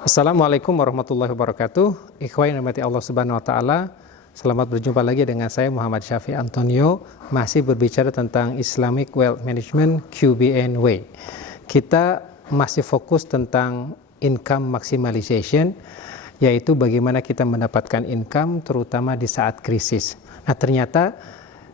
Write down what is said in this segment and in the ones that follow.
Assalamualaikum warahmatullahi wabarakatuh. Ikhwan yang dirahmati Allah Subhanahu wa taala. Selamat berjumpa lagi dengan saya Muhammad Syafi Antonio, masih berbicara tentang Islamic Wealth Management QBNW. Kita masih fokus tentang income maximization, yaitu bagaimana kita mendapatkan income terutama di saat krisis. Nah, ternyata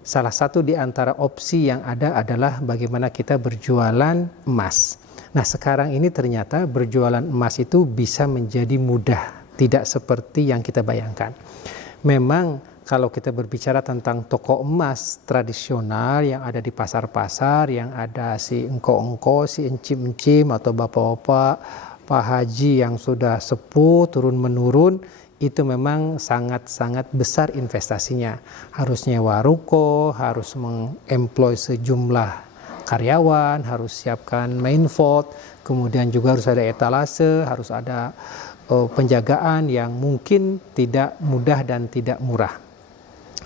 salah satu di antara opsi yang ada adalah bagaimana kita berjualan emas. Nah, sekarang ini ternyata berjualan emas itu bisa menjadi mudah, tidak seperti yang kita bayangkan. Memang kalau kita berbicara tentang toko emas tradisional yang ada di pasar-pasar, yang ada si engko-engko, si encim-encim atau bapak-bapak, Pak Haji yang sudah sepuh turun-menurun, itu memang sangat-sangat besar investasinya. Harus nyewa ruko, harus mengemploy sejumlah karyawan, harus siapkan main vault, kemudian juga harus ada etalase, harus ada penjagaan yang mungkin tidak mudah dan tidak murah.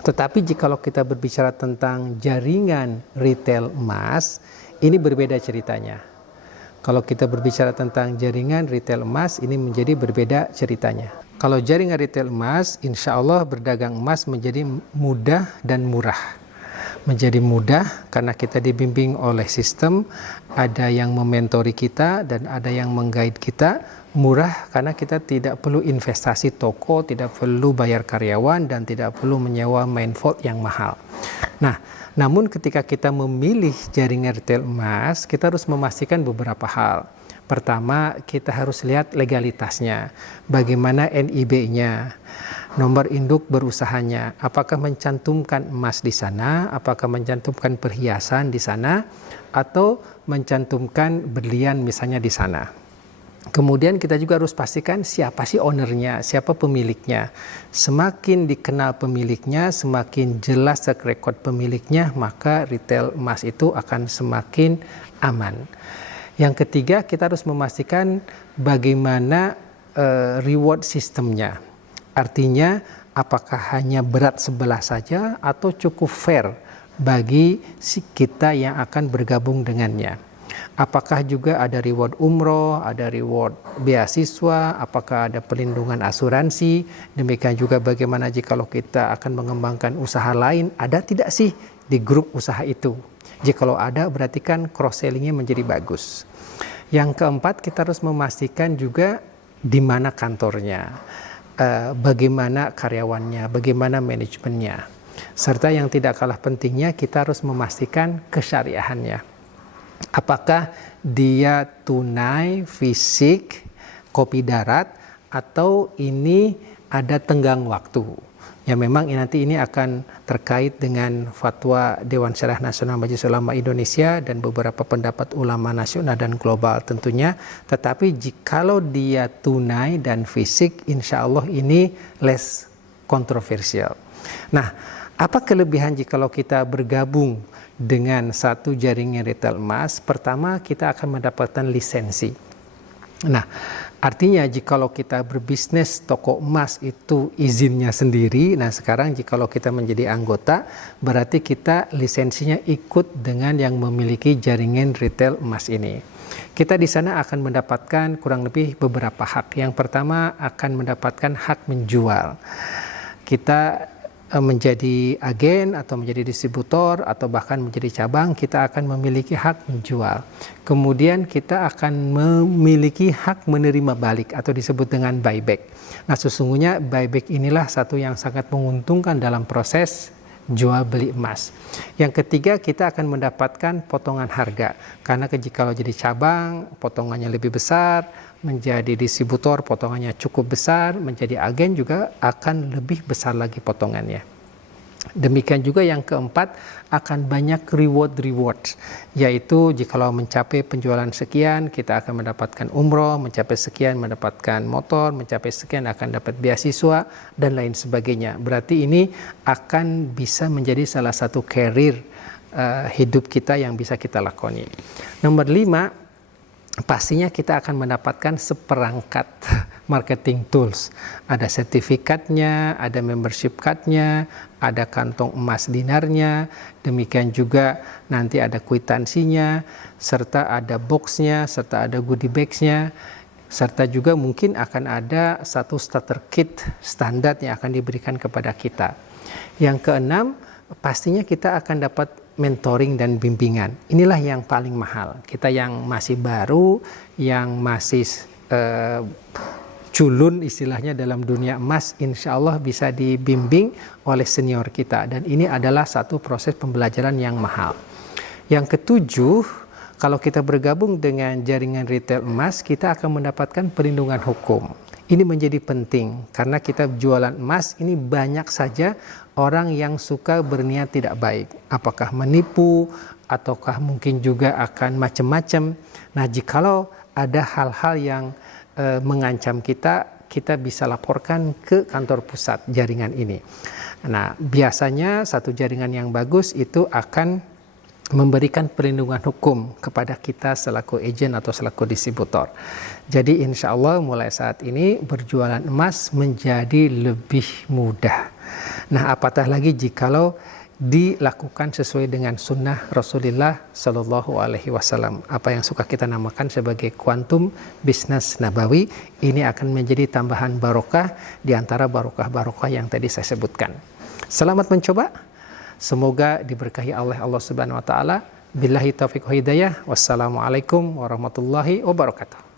Tetapi jikalau kita berbicara tentang jaringan retail emas, ini berbeda ceritanya. Kalau kita berbicara tentang jaringan retail emas, ini menjadi berbeda ceritanya. Kalau jaringan retail emas, insya Allah berdagang emas menjadi mudah dan murah. Menjadi mudah karena kita dibimbing oleh sistem, ada yang mementori kita dan ada yang meng-guide kita. Murah karena kita tidak perlu investasi toko, tidak perlu bayar karyawan, dan tidak perlu menyewa main vault yang mahal. Nah, namun ketika kita memilih jaringan retail emas, kita harus memastikan beberapa hal. Pertama, kita harus lihat legalitasnya, bagaimana NIB-nya, nomor induk berusahanya, apakah mencantumkan emas di sana, apakah mencantumkan perhiasan di sana, atau mencantumkan berlian misalnya di sana. Kemudian kita juga harus pastikan siapa sih ownernya, siapa pemiliknya. Semakin dikenal pemiliknya, semakin jelas track record pemiliknya, maka retail emas itu akan semakin aman. Yang ketiga, kita harus memastikan bagaimana reward sistemnya. Artinya, apakah hanya berat sebelah saja atau cukup fair bagi kita yang akan bergabung dengannya. Apakah juga ada reward umroh, ada reward beasiswa, apakah ada pelindungan asuransi, demikian juga bagaimana jikalau kita akan mengembangkan usaha lain, ada tidak sih di grup usaha itu. Jikalau ada, berarti kan cross-sellingnya menjadi bagus. Yang keempat, kita harus memastikan juga di mana kantornya, bagaimana karyawannya, bagaimana manajemennya. Serta yang tidak kalah pentingnya, kita harus memastikan kesyariahannya. Apakah dia tunai, fisik, kopi darat, atau ini ada tenggang waktu. Ya, memang nanti ini akan terkait dengan fatwa Dewan Syariah Nasional Majelis Ulama Indonesia dan beberapa pendapat ulama nasional dan global tentunya. Tetapi jikalau dia tunai dan fisik, insya Allah ini less kontroversial. Nah, apa kelebihan jikalau kita bergabung dengan satu jaringan retail emas? Pertama, kita akan mendapatkan lisensi. Nah, artinya jikalau kita berbisnis toko emas itu izinnya sendiri. Nah, sekarang jikalau kita menjadi anggota, berarti kita lisensinya ikut dengan yang memiliki jaringan retail emas ini. Kita di sana akan mendapatkan kurang lebih beberapa hak. Yang pertama, akan mendapatkan hak menjual. Kita menjadi agen atau menjadi distributor atau bahkan menjadi cabang, kita akan memiliki hak menjual. Kemudian kita akan memiliki hak menerima balik atau disebut dengan buyback. Nah, sesungguhnya buyback inilah satu yang sangat menguntungkan dalam proses jual beli emas. Yang ketiga, kita akan mendapatkan potongan harga. Karena kalau jadi cabang, potongannya lebih besar, menjadi distributor potongannya cukup besar, menjadi agen juga akan lebih besar lagi potongannya. Demikian juga yang keempat, akan banyak reward, yaitu jikalau mencapai penjualan sekian kita akan mendapatkan umroh, mencapai sekian mendapatkan motor, mencapai sekian akan dapat beasiswa dan lain sebagainya. Berarti ini akan bisa menjadi salah satu career hidup kita yang bisa kita lakoni. Nomor 5, pastinya kita akan mendapatkan seperangkat marketing tools. Ada sertifikatnya, ada membership cardnya, ada kantong emas dinarnya, demikian juga nanti ada kwitansinya, serta ada boxnya, serta ada goodie bagsnya. serta juga mungkin akan ada satu starter kit standar yang akan diberikan kepada kita. Yang keenam, pastinya kita akan dapat mentoring dan bimbingan. Inilah yang paling mahal. Kita yang masih baru, yang masih culun istilahnya dalam dunia emas, insya Allah bisa dibimbing oleh senior kita. Dan ini adalah satu proses pembelajaran yang mahal. Yang ketujuh, kalau kita bergabung dengan jaringan retail emas, kita akan mendapatkan perlindungan hukum. Ini menjadi penting karena kita jualan emas ini banyak saja orang yang suka berniat tidak baik. Apakah menipu ataukah mungkin juga akan macam-macam. Nah, jikalau ada hal-hal yang mengancam kita, kita bisa laporkan ke kantor pusat jaringan ini. Nah, biasanya satu jaringan yang bagus itu akan memberikan perlindungan hukum kepada kita selaku agen atau selaku distributor. Jadi insya Allah mulai saat ini berjualan emas menjadi lebih mudah. Nah, apatah lagi jikalau dilakukan sesuai dengan sunnah Rasulullah Shallallahu Alaihi Wasallam, apa yang suka kita namakan sebagai kuantum bisnis nabawi. Ini akan menjadi tambahan barokah di antara barokah-barokah yang tadi saya sebutkan. Selamat mencoba. Semoga diberkahi oleh Allah Subhanahu wa taala. Billahi taufiq wa hidayah. Wassalamualaikum warahmatullahi wabarakatuh.